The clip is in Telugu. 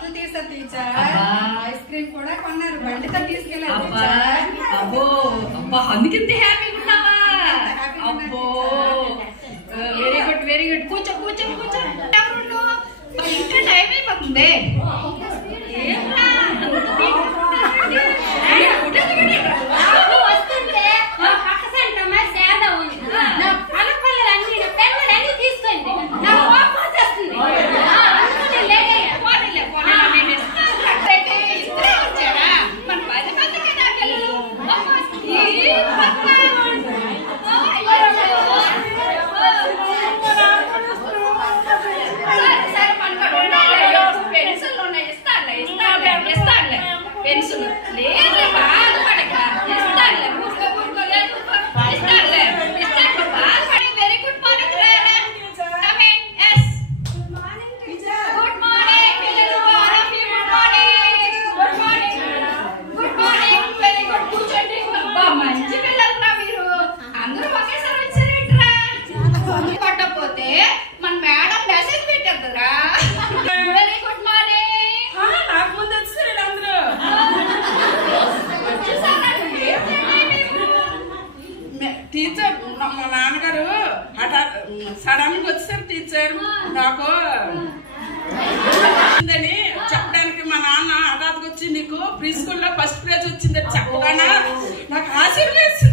బట్టలు తీసా టీచర్, ఐస్ క్రీమ్ కూడా కొన్నారు, బండితో తీసుకెళ్ళారు. అబ్బో అబ్బా అందుకింత హ్యాపీగా ఉన్నావా? అబ్బో వెరీ గుడ్ వెరీ గుడ్. కూర్చో కూర్చో కూర్చో. ఇంకా టైం అయిపోతుంది. టీచర్ మా నాన్నగారు సడన్ గా వచ్చారు టీచర్, నాకు అని చెప్పడానికి మా నాన్న హఠాత్తుగా వచ్చి నీకు ప్రీ స్కూల్లో ఫస్ట్ ప్రైజ్ వచ్చిందని చెప్పగానే నాకు ఆశీర్వదించింది.